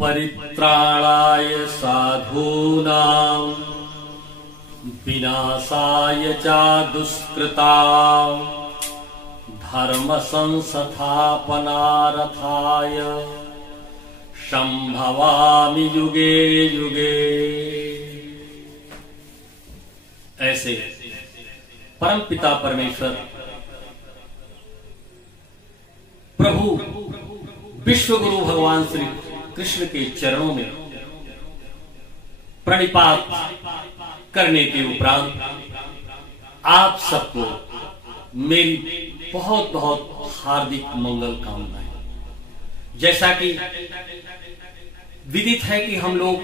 परित्राणाय साधूनां विनाशाय च दुष्कृतां धर्म संस्थापनार्थाय संभवामि युगे युगे। ऐसे परमपिता परमेश्वर प्रभु विश्व गुरु भगवान श्री कृष्ण के चरणों में प्रणिपात करने के उपरांत आप सबको मेरी बहुत बहुत हार्दिक मंगल कामनाएं। जैसा कि विदित है कि हम लोग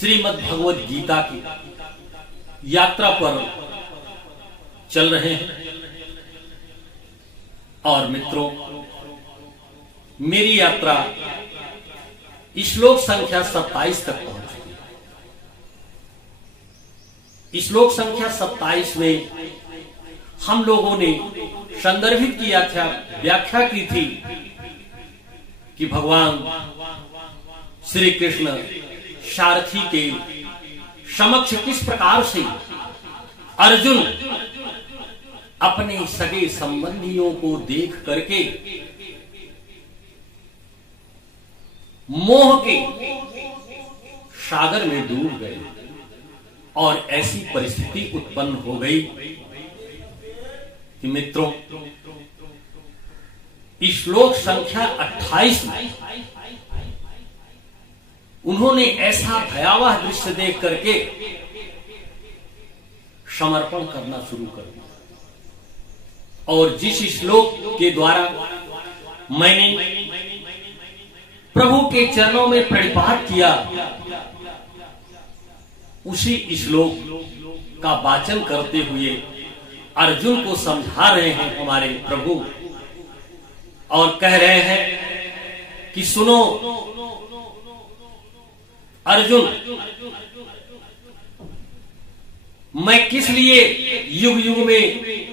श्रीमद् भगवद गीता की यात्रा पर चल रहे हैं और मित्रों, मेरी यात्रा श्लोक संख्या 27 तक पहुंच चुकी है। श्लोक संख्या 27 में हम लोगों ने संदर्भित व्याख्या की थी कि भगवान श्री कृष्ण सारथी के समक्ष किस प्रकार से अर्जुन अपने सगे संबंधियों को देख करके मोह के सागर में डूब गए और ऐसी परिस्थिति उत्पन्न हो गई कि मित्रों, श्लोक संख्या 28 में उन्होंने ऐसा भयावह दृश्य देख करके समर्पण करना शुरू कर दिया। और जिस श्लोक के द्वारा मैंने प्रभु के चरणों में प्रणिपात किया, उसी श्लोक का वाचन करते हुए अर्जुन को समझा रहे हैं हमारे प्रभु और कह रहे हैं कि सुनो अर्जुन, मैं किस लिए युग युग में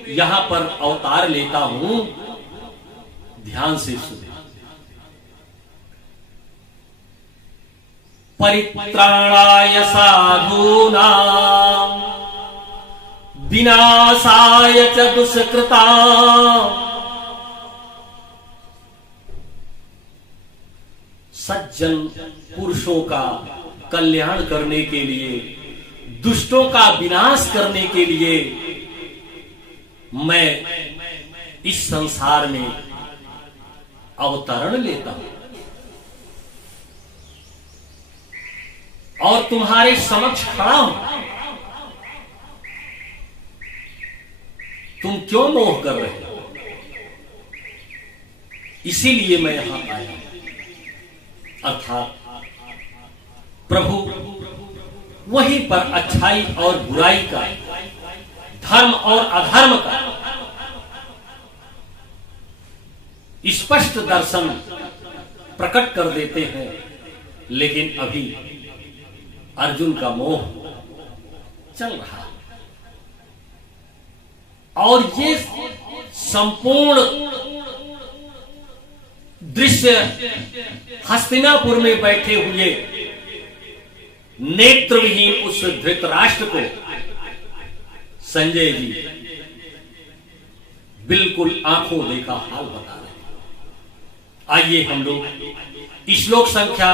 यहां पर अवतार लेता हूं, ध्यान से सुने। परित्राणाय साधूनां विनाशाय च दुष्कृतां। सज्जन पुरुषों का कल्याण करने के लिए, दुष्टों का विनाश करने के लिए मैं इस संसार में अवतरण लेता हूं और तुम्हारे समक्ष खड़ा हूं। तुम क्यों मोह कर रहे हो? इसीलिए मैं यहां आया। अर्थात प्रभु वहीं पर अच्छाई और बुराई का, धर्म और अधर्म का स्पष्ट दर्शन प्रकट कर देते हैं। लेकिन अभी अर्जुन का मोह चल रहा है और ये संपूर्ण दृश्य हस्तिनापुर में बैठे हुए नेत्रविहीन उस धृतराष्ट्र को संजय जी बिल्कुल आंखों देखा हाल बता रहे हैं। आइए हम लोग श्लोक संख्या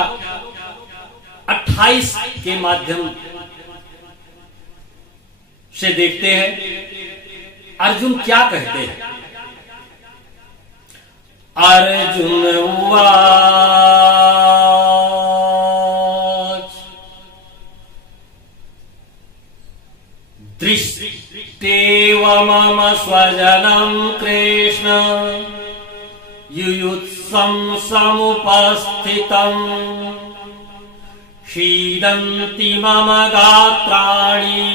28 के माध्यम से देखते हैं अर्जुन क्या कहते हैं। अर्जुन उवाच दृष्टेव मम स्वजनं कृष्ण युयुत्सं समुपस्थितम् शीदन्ति मम गात्राणि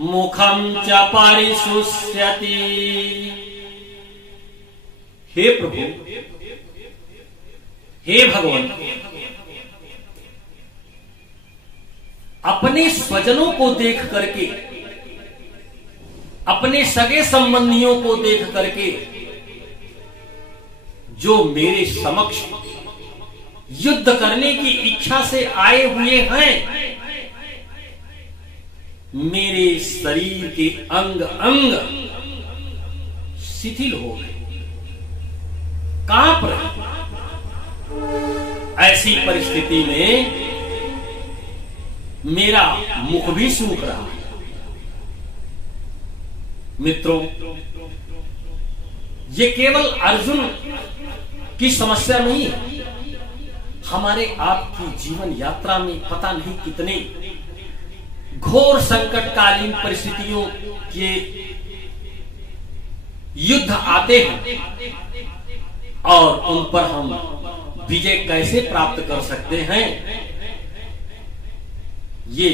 मुखं च परिशुष्यति। हे प्रभु, हे भगवान, अपने स्वजनों को देख करके, अपने सगे संबंधियों को देख करके जो मेरे समक्ष युद्ध करने की इच्छा से आए हुए हैं, मेरे शरीर के अंग अंग शिथिल हो गए, कांप रहे। ऐसी परिस्थिति में मेरा मुख भी सूख रहा है। मित्रों, ये केवल अर्जुन की समस्या नहीं है। हमारे आपकी जीवन यात्रा में पता नहीं कितने घोर संकटकालीन परिस्थितियों के युद्ध आते हैं और उन पर हम विजय कैसे प्राप्त कर सकते हैं, ये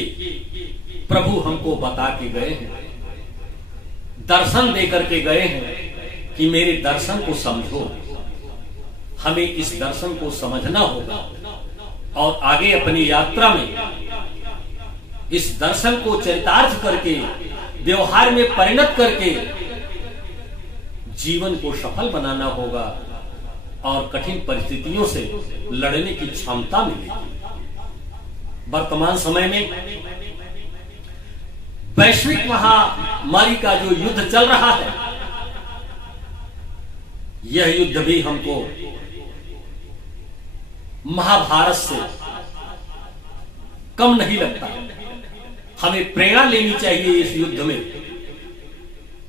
प्रभु हमको बता के गए हैं, दर्शन देकर के गए हैं कि मेरे दर्शन को समझो। हमें इस दर्शन को समझना होगा और आगे अपनी यात्रा में इस दर्शन को चरितार्थ करके व्यवहार में परिणत करके जीवन को सफल बनाना होगा और कठिन परिस्थितियों से लड़ने की क्षमता मिलेगी। वर्तमान समय में वैश्विक महामारी का जो युद्ध चल रहा है, यह युद्ध भी हमको महाभारत से कम नहीं लगता। हमें प्रेरणा लेनी चाहिए इस युद्ध में।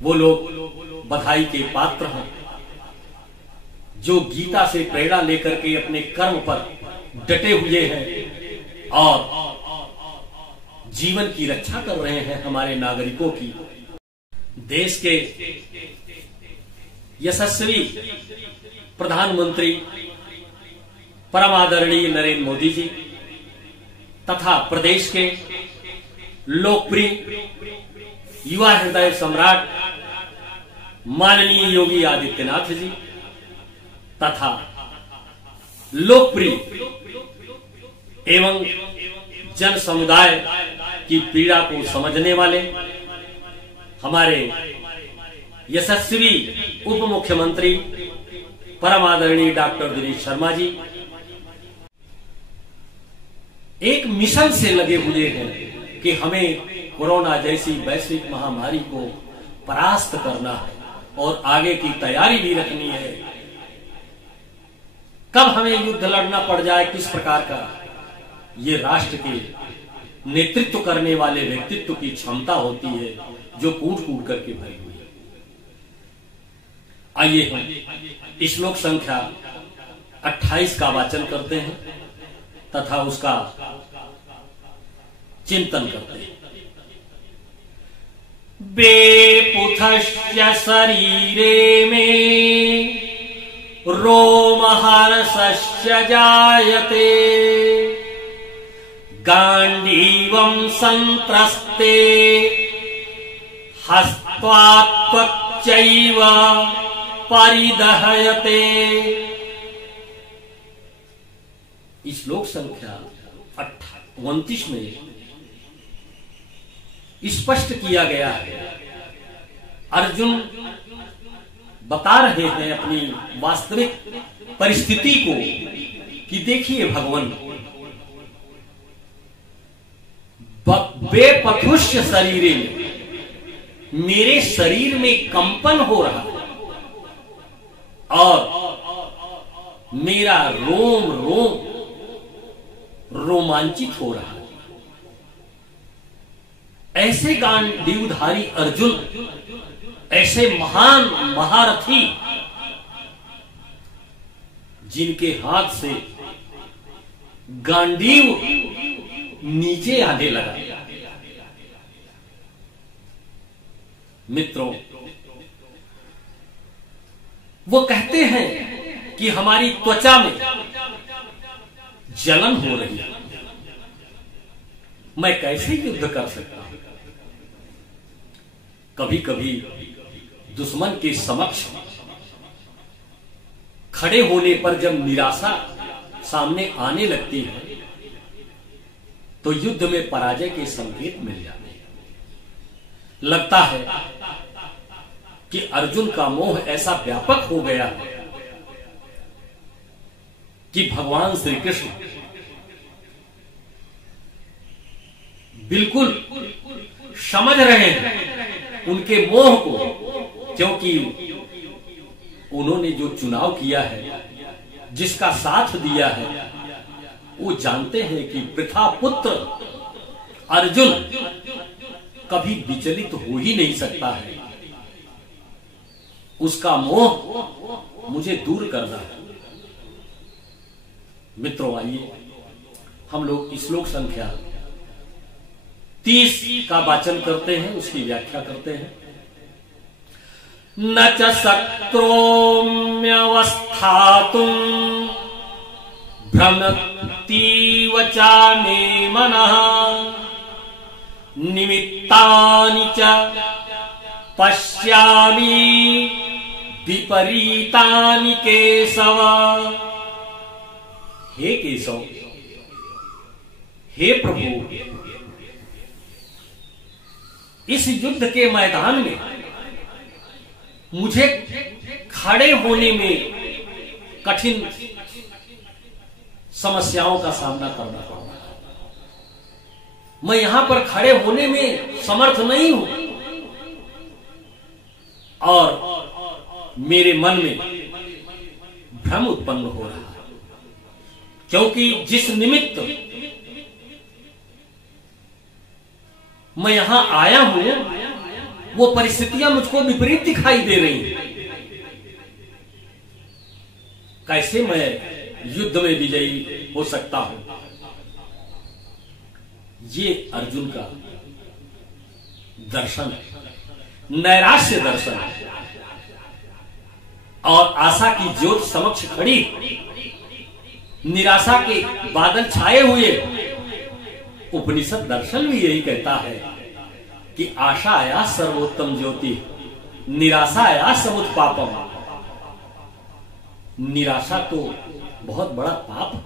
वो लोग बधाई के पात्र हैं जो गीता से प्रेरणा लेकर के अपने कर्म पर डटे हुए हैं और जीवन की रक्षा कर रहे हैं हमारे नागरिकों की। देश के यशस्वी प्रधानमंत्री परम आदरणीय नरेंद्र मोदी जी तथा प्रदेश के लोकप्रिय युवा हृदय सम्राट माननीय योगी आदित्यनाथ जी तथा लोकप्रिय एवं जन समुदाय की पीड़ा को समझने वाले हमारे यशस्वी उप मुख्यमंत्री परम आदरणीय डॉक्टर दिनेश शर्मा जी एक मिशन से लगे हुए हैं कि हमें कोरोना जैसी वैश्विक महामारी को परास्त करना है और आगे की तैयारी भी रखनी है। कब हमें युद्ध लड़ना पड़ जाए, किस प्रकार का, ये राष्ट्र के नेतृत्व करने वाले व्यक्तित्व की क्षमता होती है जो कूट कूट करके भरी हुई है। आइए हम श्लोक संख्या 28 का वाचन करते हैं तथा उसका चिंतन करते हैं। बेपुथस्य शरीरे में रोमहर्षस्य जायते गांडीवं संत्रस्ते हस्त्वा त्वक्चैव परिदहयते। श्लोक संख्या 29 में स्पष्ट किया गया है। अर्जुन बता रहे हैं अपनी वास्तविक परिस्थिति को कि देखिए भगवान, बेपथुष्य शरीरे में मेरे शरीर में कंपन हो रहा है और मेरा रोम रोम रोमांचित हो रहा है। ऐसे गांडीवधारी अर्जुन, ऐसे महान महारथी जिनके हाथ से गांडीव नीचे आने लगा। मित्रों, वो कहते हैं कि हमारी त्वचा में जलन हो रही है, मैं कैसे युद्ध कर सकता हूं। कभी कभी दुश्मन के समक्ष खड़े होने पर जब निराशा सामने आने लगती है तो युद्ध में पराजय के संकेत मिल जाते हैं। लगता है कि अर्जुन का मोह ऐसा व्यापक हो गया है कि भगवान श्री कृष्ण बिल्कुल समझ रहे हैं उनके मोह को, क्योंकि उन्होंने जो चुनाव किया है, जिसका साथ दिया है, वो जानते हैं कि पृथा पुत्र अर्जुन कभी विचलित हो ही नहीं सकता है। उसका मोह मुझे दूर करना है। मित्रों, आइए हम लोग श्लोक संख्या 30 का वाचन करते हैं, उसकी व्याख्या करते हैं। न च शक्रोम्यवस्थातुं भ्रमतीव च मे मनः निमित्तानि च पश्यामि विपरीतानि केशव। हे केशव, हे प्रभु, इस युद्ध के मैदान में मुझे खड़े होने में कठिन समस्याओं का सामना करना पड़ रहा है। मैं यहां पर खड़े होने में समर्थ नहीं हूं और मेरे मन में भ्रम उत्पन्न हो रहा है, क्योंकि जिस निमित्त मैं यहां आया हूं वो परिस्थितियां मुझको विपरीत दिखाई दे रही हैं। कैसे मैं युद्ध में विजयी हो सकता हूं? ये अर्जुन का दर्शन है, नैराश्य दर्शन है। और आशा की ज्योत समक्ष खड़ी निराशा के बादल छाए हुए उपनिषद दर्शन भी यही कहता है कि आशा आया सर्वोत्तम ज्योति, निराशा आया समुत्पापम। निराशा तो बहुत बड़ा पाप है।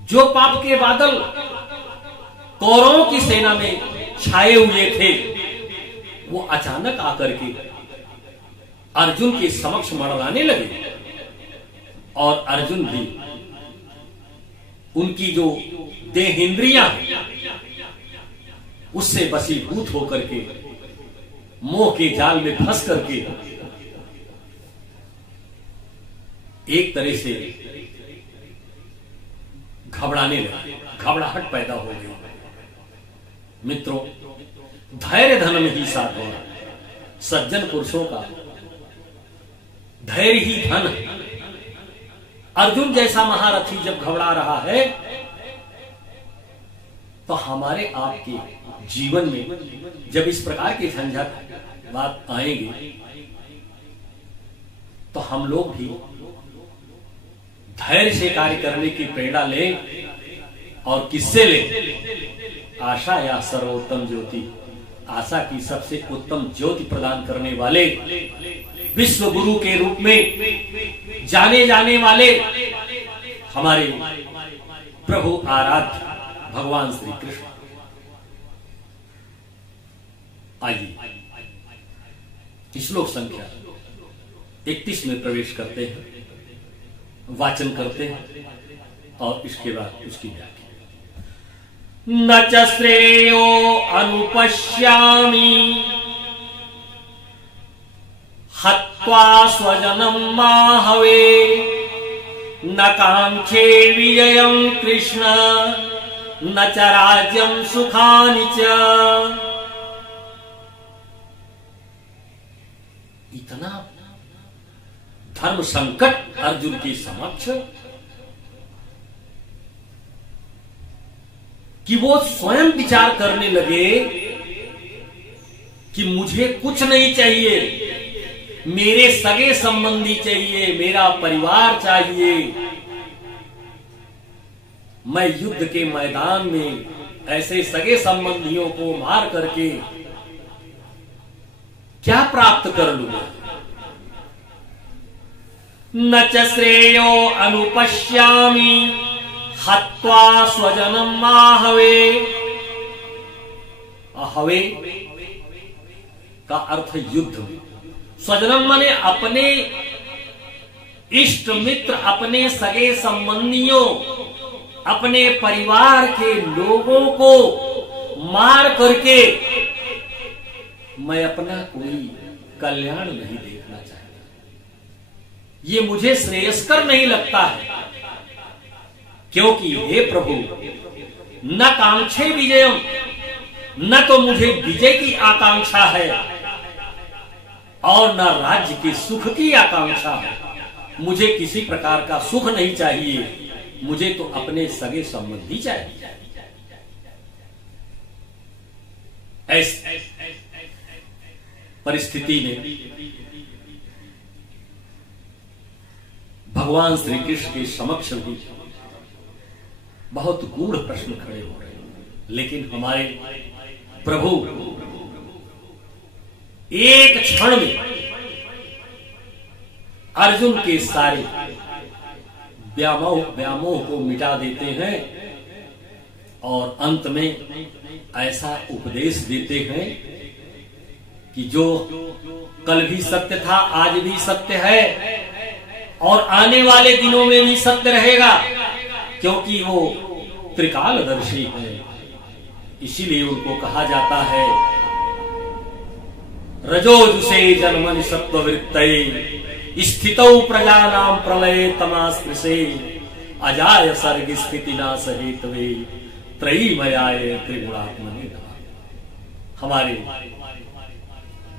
जो पाप के बादल कौरवों की सेना में छाए हुए थे, वो अचानक आकर के अर्जुन के समक्ष मंडराने लगे और अर्जुन भी उनकी जो देहेंद्रियां उससे वशीभूत होकर के मोह के जाल में फंस करके एक तरह से घबराने लगे, घबराहट पैदा हो गई। मित्रों, धैर्य धन में ही साथ होना, सज्जन पुरुषों का धैर्य ही धन है। अर्जुन जैसा महारथी जब घबरा रहा है तो हमारे आपके जीवन में जब इस प्रकार की झंझट बात आएगी तो हम लोग भी धैर्य से कार्य करने की प्रेरणा लें। और किससे लें? आशा या सर्वोत्तम ज्योति, आशा की सबसे उत्तम ज्योति प्रदान करने वाले, विश्व गुरु के रूप में जाने जाने वाले हमारे प्रभु आराध्य भगवान श्री कृष्ण। आइए श्लोक संख्या 31 में प्रवेश करते हैं, वाचन करते हैं और इसके बाद उसकी व्याख्या। न च श्रेयो अनुपश्यामि हत्वा स्वजनं माहवे न कांक्षे विजयं कृष्ण न च राज्यं सुखानि च। इतना धर्म संकट अर्जुन के समक्ष कि वो स्वयं विचार करने लगे कि मुझे कुछ नहीं चाहिए, मेरे सगे संबंधी चाहिए, मेरा परिवार चाहिए। मैं युद्ध के मैदान में ऐसे सगे संबंधियों को मार करके क्या प्राप्त कर लूंगा? न च श्रेयो अनुपश्यामि हत्वा स्वजनं माहवे। हवे का अर्थ युद्ध, स्वजनम माने अपने इष्ट मित्र, अपने सगे संबंधियों, अपने परिवार के लोगों को मार करके मैं अपना कोई कल्याण नहीं देखना चाहता। ये मुझे श्रेयस्कर नहीं लगता है, क्योंकि हे प्रभु, न कांक्षे विजयम, न तो मुझे विजय की आकांक्षा है और न राज्य के सुख की आकांक्षा है। मुझे किसी प्रकार का सुख नहीं चाहिए, मुझे तो अपने सगे संबंधी चाहिए। ऐसी परिस्थिति में भगवान श्री कृष्ण के समक्ष भी बहुत गूढ़ प्रश्न खड़े हो रहे हैं, लेकिन हमारे प्रभु एक क्षण में अर्जुन के सारे व्यामोह को मिटा देते हैं और अंत में ऐसा उपदेश देते हैं कि जो कल भी सत्य था, आज भी सत्य है और आने वाले दिनों में भी सत्य रहेगा, क्योंकि वो त्रिकालदर्शी है। इसीलिए उनको कहा जाता है रजोजुषे जन्मनि सत्ववृत्तये स्थितौ प्रजानां प्रलये तमास्पृशे अजाय सर्ग स्थिति नाश हेतवे त्रयीमयाय त्रिगुणात्मने नमः। हमारे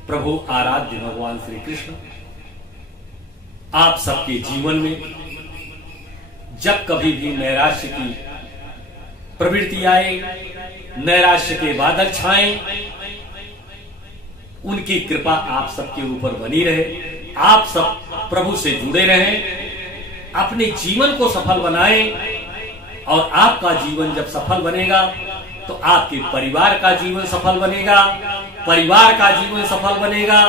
प्रभु आराध्य भगवान श्री कृष्ण आप सबके जीवन में जब कभी भी नैराश्य की प्रवृत्ति आए, नैराश्य के बादल छाएं, उनकी कृपा आप सबके ऊपर बनी रहे, आप सब प्रभु से जुड़े रहें, अपने जीवन को सफल बनाएं और आपका जीवन जब सफल बनेगा तो आपके परिवार का जीवन सफल बनेगा, परिवार का जीवन सफल बनेगा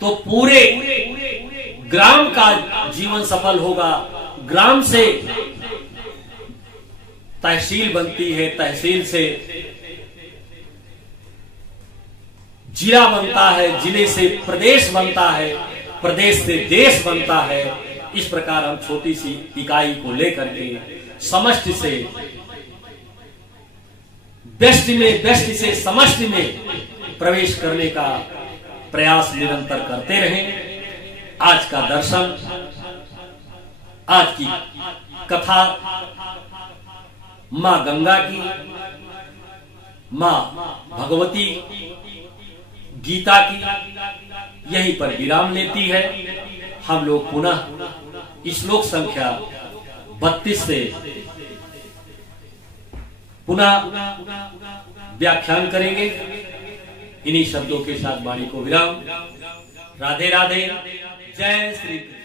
तो पूरे ग्राम का जीवन सफल होगा। ग्राम से तहसील बनती है, तहसील से जिला बनता है, जिले से प्रदेश बनता है, प्रदेश से देश बनता है। इस प्रकार हम छोटी सी इकाई को लेकर के समष्टि से व्यष्टि में, व्यष्टि से समष्टि में प्रवेश करने का प्रयास निरंतर करते रहें। आज का दर्शन, आज की कथा मां गंगा की, मां भगवती गीता की यहीं पर विराम लेती है। हम लोग पुनः श्लोक संख्या 32 से पुनः व्याख्यान करेंगे। इन्हीं शब्दों के साथ वाणी को विराम। राधे राधे, जय श्री कृष्ण।